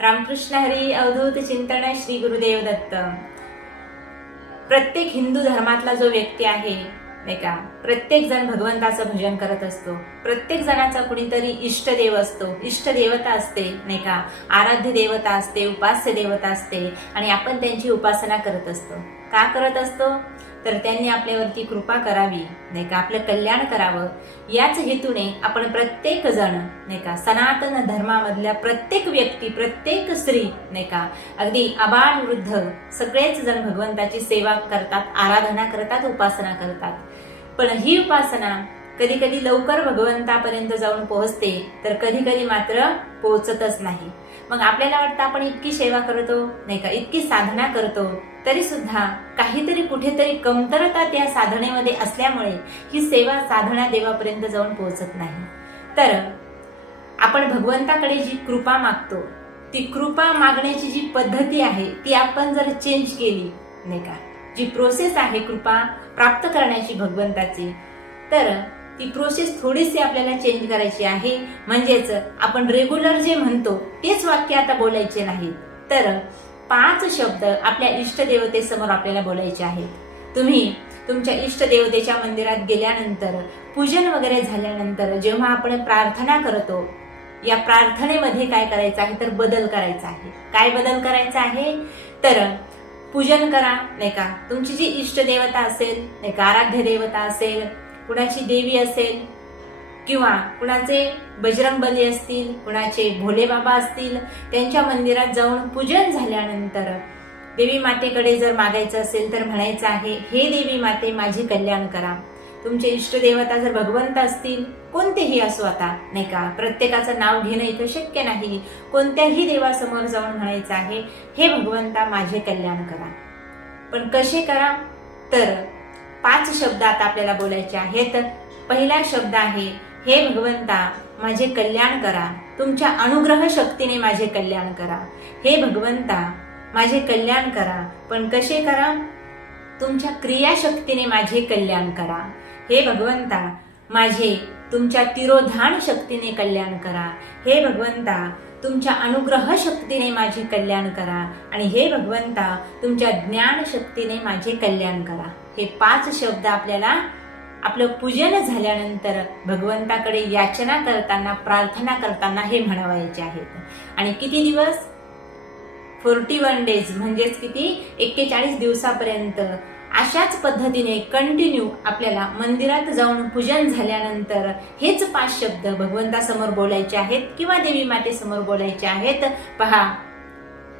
रामकृष्ण हरी अवधूत चिंतन श्री गुरुदेव दत्त. प्रत्येक हिंदू धर्मातला जो व्यक्ती आहे नाही का प्रत्येक जण भगवंताचं भजन करत असतो. प्रत्येक जणाचा कुणीतरी इष्टदेव असतो. इष्ट देवता असते नाही का. आराध्य देवता असते उपास्य देवता असते आणि आपण त्यांची उपासना करत असतो. का करत असतो? तर त्यांनी आपल्यावरती कृपा करावी नाही का? आपलं कल्याण करावं. याच हेतूने आपण प्रत्येक जण नाही का सनातन धर्मामधल्या प्रत्येक व्यक्ती प्रत्येक स्त्री नाही का अगदी आबाळ वृद्ध सगळेच जण भगवंताची सेवा करतात आराधना करतात उपासना करतात. पण ही उपासना कधी कधी लवकर भगवंतापर्यंत जाऊन पोहोचते तर कधी कधी मात्र पोहोचतच नाही. मग आपल्याला वाटतं आपण इतकी सेवा करतो नाही का? इतकी साधना करतो तरी सुद्धा काहीतरी कुठेतरी कमतरता त्या साधनेमध्ये असल्यामुळे ही सेवा साधना देवापर्यंत जाऊन पोहोचत नाही. तर आपण भगवंताकडे जी कृपा मागतो ती कृपा मागण्याची जी पद्धती आहे ती आपण जर चेंज केली नाही का? जी प्रोसेस आहे कृपा प्राप्त करण्याची भगवंताची तर ती प्रोसेस थोडीशी आपल्याला चेंज करायची आहे. म्हणजेच आपण रेग्युलर जे म्हणतो तेच वाक्य आता बोलायचे नाही. तर पाच शब्द आपल्या इष्टदेवतेसमोर आपल्याला बोलायचे आहेत. तुम्ही तुमच्या इष्टदेवतेच्या मंदिरात गेल्यानंतर पूजन वगैरे झाल्यानंतर जेव्हा आपण प्रार्थना करतो या प्रार्थनेमध्ये काय करायचं आहे? तर बदल करायचा आहे. काय बदल करायचा आहे? तर पूजन करा नाही का? तुमची जी इष्टदेवता असेल नाही का? आराध्य देवता असेल कुणाची देवी असेल किंवा कुणाचे बजरंग बली असतील कुणाचे भोले बाबा असतील त्यांच्या मंदिरात जाऊन पूजन झाल्यानंतर देवी मातेकडे जर मागायचं असेल तर म्हणायचं आहे हे देवी माते माझे कल्याण करा. तुमचे इष्टदेवता जर भगवंत असतील कोणतेही असो आता नाही का? प्रत्येकाचं नाव घेणं इथं शक्य नाही. कोणत्याही देवासमोर जाऊन म्हणायचं आहे हे भगवंता माझे कल्याण करा. पण कसे करा? तर पाच शब्द आता आपल्याला बोलायचे आहेत. पहिला शब्द आहे हे भगवंता माझे कल्याण करा. तुमच्या अनुग्रह शक्तीने माझे कल्याण करा. हे भगवंता माझे कल्याण करा. पण कसे करा? तुमच्या क्रियाशक्तीने माझे कल्याण करा. हे भगवंता माझे तुमच्या तिरोधान शक्तीने कल्याण करा. हे भगवंता तुमच्या अनुग्रह शक्तीने माझे कल्याण करा. आणि हे भगवंता तुमच्या ज्ञान शक्तीने माझे कल्याण करा. हे पाच शब्द आपल्याला आपलं पूजन झाल्यानंतर भगवंताकडे याचना करताना प्रार्थना करताना हे म्हणावायचे आहेत. आणि किती दिवस? फोर्टी वन डेज म्हणजेच किती? एक्केचाळीस दिवसापर्यंत. अशाच पद्धतीने कंटिन्यू आपल्याला मंदिरात जाऊन पूजन झाल्यानंतर हेच पाच शब्द भगवंतासमोर बोलायचे आहेत किंवा देवी मातेसमोर बोलायचे आहेत पहा.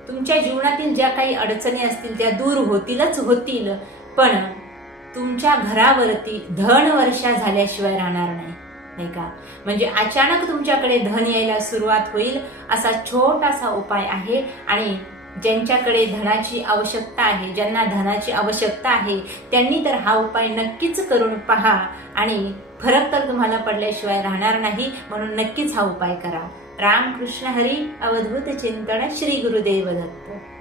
तुमच्या जीवनातील ज्या काही अडचणी असतील त्या दूर होतीलच होतील पण तुमच्या घरावरती धन वर्षा झाल्याशिवाय राहणार नाही नाही का? म्हणजे अचानक तुमच्याकडे धन यायला सुरुवात होईल असा छोटासा उपाय आहे आणि ज्यांच्याकडे धनाची आवश्यकता आहे ज्यांना धनाची आवश्यकता आहे त्यांनी तर हा उपाय नक्कीच करून पहा. आणि फरक तर तुम्हाला पडल्याशिवाय राहणार नाही म्हणून नक्कीच हा उपाय करा. रामकृष्ण हरी अवधूत चिंतन श्री गुरुदेव दत्त.